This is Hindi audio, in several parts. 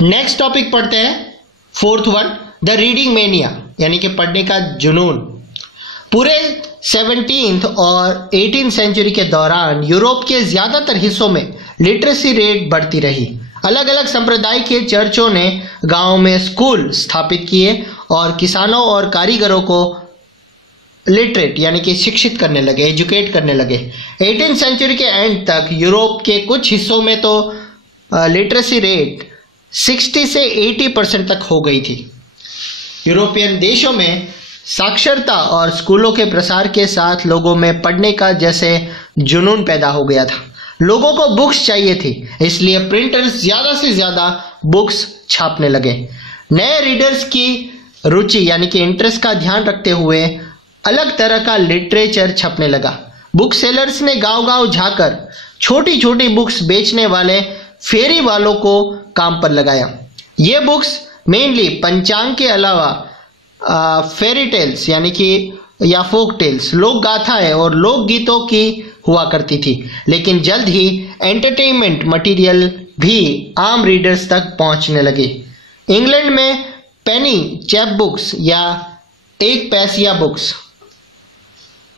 नेक्स्ट टॉपिक पढ़ते हैं, fourth one, the reading mania, यानी कि पढ़ने का जुनून। पूरे 17th और 18th सेंचुरी के दौरान यूरोप के ज्यादातर हिस्सों में लिटरेसी रेट बढ़ती रही। अलग अलग संप्रदाय के चर्चों ने गांव में स्कूल स्थापित किए और किसानों और कारीगरों को लिटरेट यानी कि शिक्षित करने लगे, एजुकेट करने लगे। 18th सेंचुरी के एंड तक यूरोप के कुछ हिस्सों में तो लिटरेसी रेट 60 से 80% तक हो गई थी। यूरोपियन देशों में साक्षरता और स्कूलों के प्रसार के साथ लोगों में पढ़ने का जैसे जुनून पैदा हो गया था। लोगों को बुक्स चाहिए थी, इसलिए प्रिंटर्स ज्यादा से ज्यादा बुक्स छापने लगे। नए रीडर्स की रुचि यानी कि इंटरेस्ट का ध्यान रखते हुए अलग तरह का लिटरेचर छपने लगा। बुक सेलर्स ने गांव-गांव जाकर छोटी छोटी बुक्स बेचने वाले फेरी वालों को काम पर लगाया। ये बुक्स मेनली पंचांग के अलावा फेरी टेल्स यानी कि या फोक टेल्स, लोक गाथाएं और लोक गीतों की हुआ करती थी। लेकिन जल्द ही एंटरटेनमेंट मटेरियल भी आम रीडर्स तक पहुंचने लगे। इंग्लैंड में पेनी चैप बुक्स या एक पैसिया बुक्स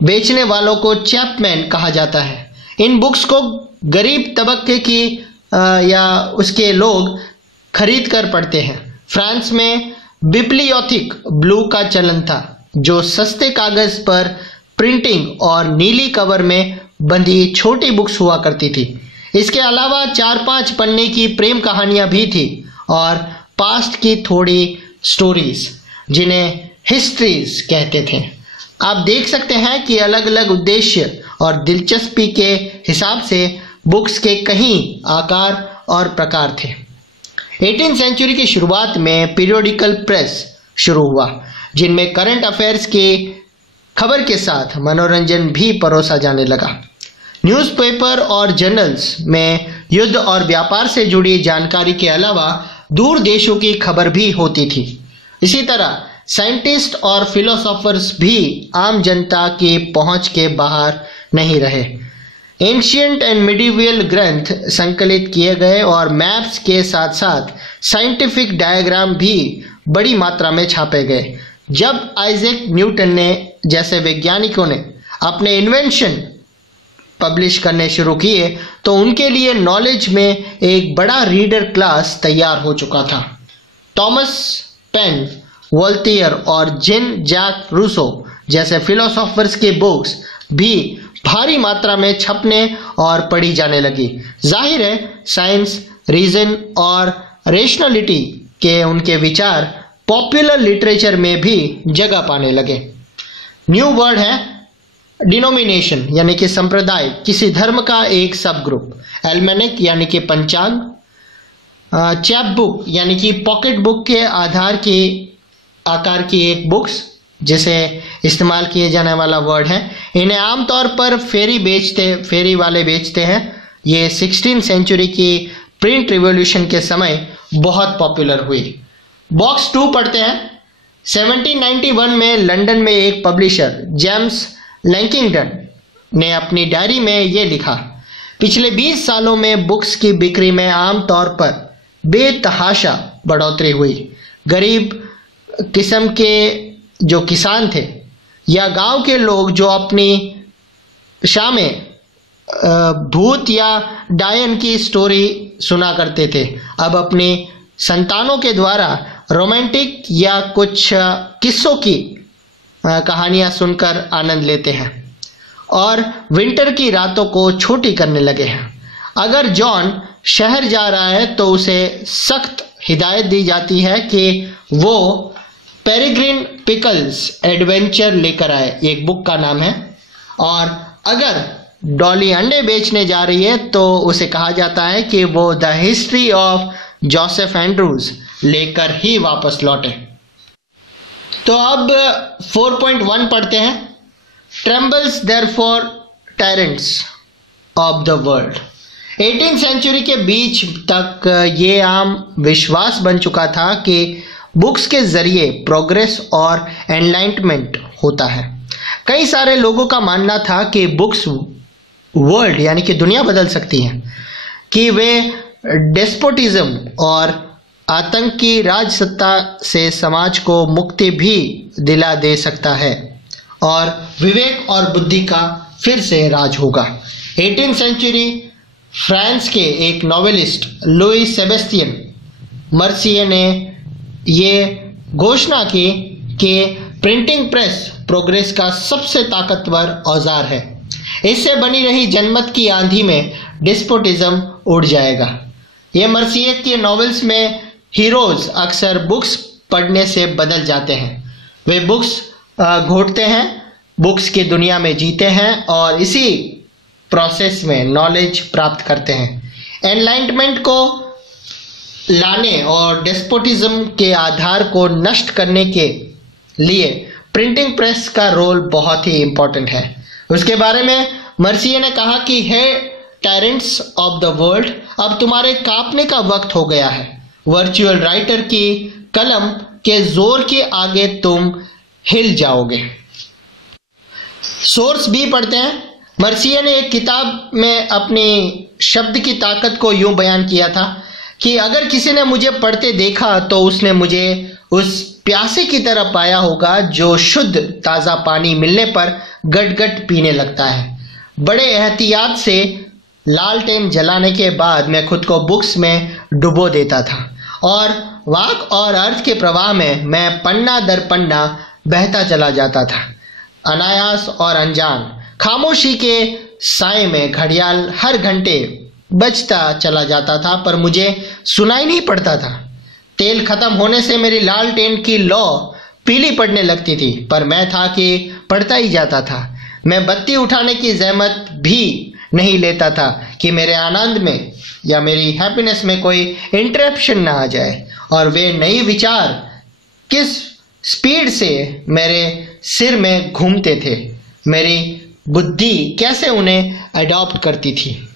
बेचने वालों को चैपमैन कहा जाता है। इन बुक्स को गरीब तबके की या उसके लोग खरीद कर पढ़ते हैं। फ्रांस में बिब्लियोथिक ब्लू का चलन था, जो सस्ते कागज पर प्रिंटिंग और नीली कवर में बंधी छोटी बुक्स हुआ करती थी। इसके अलावा 4-5 पन्ने की प्रेम कहानियां भी थी और पास्ट की थोड़ी स्टोरीज, जिन्हें हिस्ट्रीज कहते थे। आप देख सकते हैं कि अलग अलग उद्देश्य और दिलचस्पी के हिसाब से बुक्स के कई आकार और प्रकार थे। 18th सेंचुरी की शुरुआत में पीरियोडिकल प्रेस शुरू हुआ, जिनमें करंट अफेयर्स की खबर के साथ मनोरंजन भी परोसा जाने लगा। न्यूज़पेपर और जर्नल्स में युद्ध और व्यापार से जुड़ी जानकारी के अलावा दूर देशों की खबर भी होती थी। इसी तरह साइंटिस्ट और फिलोसोफर्स भी आम जनता की पहुंच के बाहर नहीं रहे। एंशियंट एंड मिडिवल ग्रंथ संकलित किए गए और मैप्स के साथ साथ साइंटिफिक डायग्राम भी बड़ी मात्रा में छापे गए। जब आइजैक न्यूटन ने जैसे वैज्ञानिकों ने अपने इन्वेंशन पब्लिश करने शुरू किए तो उनके लिए नॉलेज में एक बड़ा रीडर क्लास तैयार हो चुका था। थॉमस पेन, वोल्टेयर और जेन जैक रूसो जैसे फिलोसोफर्स के बुक्स भी भारी मात्रा में छपने और पढ़ी जाने लगी। जाहिर है साइंस, रीजन और रेशनलिटी के उनके विचार पॉपुलर लिटरेचर में भी जगह पाने लगे। न्यू वर्ड है डिनोमिनेशन यानी कि संप्रदाय, किसी धर्म का एक सब ग्रुप। एल्मेनिक यानी कि पंचांग। चैप बुक यानी कि पॉकेट बुक के आकार की एक बुक्स जिसे इस्तेमाल किए जाने वाला वर्ड है। इन्हें आमतौर पर फेरी वाले बेचते हैं। ये 16th सेंचुरी की प्रिंट रिवॉल्यूशन के समय बहुत पॉपुलर हुई। बॉक्स 2 पढ़ते हैं। 1791 में लंदन में एक पब्लिशर जेम्स लैंकिंगटन ने अपनी डायरी में ये लिखा, पिछले 20 सालों में बुक्स की बिक्री में आमतौर पर बेतहाशा बढ़ोतरी हुई। गरीब किस्म के जो किसान थे या गांव के लोग जो अपनी शामें भूत या डायन की स्टोरी सुना करते थे, अब अपनी संतानों के द्वारा रोमांटिक या कुछ किस्सों की कहानियां सुनकर आनंद लेते हैं और विंटर की रातों को छोटी करने लगे हैं। अगर जॉन शहर जा रहा है तो उसे सख्त हिदायत दी जाती है कि वो पेरिग्रिन पिकल्स एडवेंचर लेकर आए, एक बुक का नाम है। और अगर डॉली अंडे बेचने जा रही है तो उसे कहा जाता है कि वो the history of Joseph Andrews लेकर ही वापस लौटे। तो अब 4.1 पढ़ते हैं। Trembles therefore tyrants of the world. 18th century के बीच तक ये आम विश्वास बन चुका था कि बुक्स के जरिए प्रोग्रेस और एनलाइटमेंट होता है। कई सारे लोगों का मानना था कि बुक्स वर्ल्ड यानी कि दुनिया बदल सकती हैं, कि वे डेस्पोटिज्म और आतंक की राजसत्ता से समाज को मुक्ति भी दिला दे सकता है और विवेक और बुद्धि का फिर से राज होगा। 18th सेंचुरी फ्रांस के एक नॉवेलिस्ट लुई सेबेस्टियन मर्सिये ने ये घोषणा की कि प्रिंटिंग प्रेस प्रोग्रेस का सबसे ताकतवर औजार है। इससे बनी रही जनमत की आंधी में डिस्पोटिज्म उड़ जाएगा। ये मर्सिये के नॉवेल्स में हीरोज अक्सर बुक्स पढ़ने से बदल जाते हैं। वे बुक्स घोटते हैं, बुक्स की दुनिया में जीते हैं और इसी प्रोसेस में नॉलेज प्राप्त करते हैं। एनलाइटमेंट को लाने और डेस्पोटिज्म के आधार को नष्ट करने के लिए प्रिंटिंग प्रेस का रोल बहुत ही इंपॉर्टेंट है। उसके बारे में मर्सिये ने कहा कि हे टायरेंट्स ऑफ द वर्ल्ड, अब तुम्हारे कांपने का वक्त हो गया है। वर्चुअल राइटर की कलम के जोर के आगे तुम हिल जाओगे। सोर्स भी पढ़ते हैं। मर्सिये ने एक किताब में अपनी शब्द की ताकत को यूं बयान किया था कि अगर किसी ने मुझे पढ़ते देखा तो उसने मुझे उस प्यासे की तरह पाया होगा जो शुद्ध ताज़ा पानी मिलने पर गट-गट पीने लगता है। बड़े एहतियात से लालटेन जलाने के बाद मैं खुद को बुक्स में डुबो देता था और वाक और अर्थ के प्रवाह में मैं पन्ना दर पन्ना बहता चला जाता था। अनायास और अनजान खामोशी के साए में घड़ियाल हर घंटे बजता चला जाता था पर मुझे सुनाई नहीं पड़ता था। तेल खत्म होने से मेरी लालटेन की लौ पीली पड़ने लगती थी पर मैं था कि पड़ता ही जाता था। मैं बत्ती उठाने की जहमत भी नहीं लेता था कि मेरे आनंद में या मेरी हैप्पीनेस में कोई इंटरप्शन ना आ जाए और वे नई विचार किस स्पीड से मेरे सिर में घूमते थे, मेरी बुद्धि कैसे उन्हें अडॉप्ट करती थी।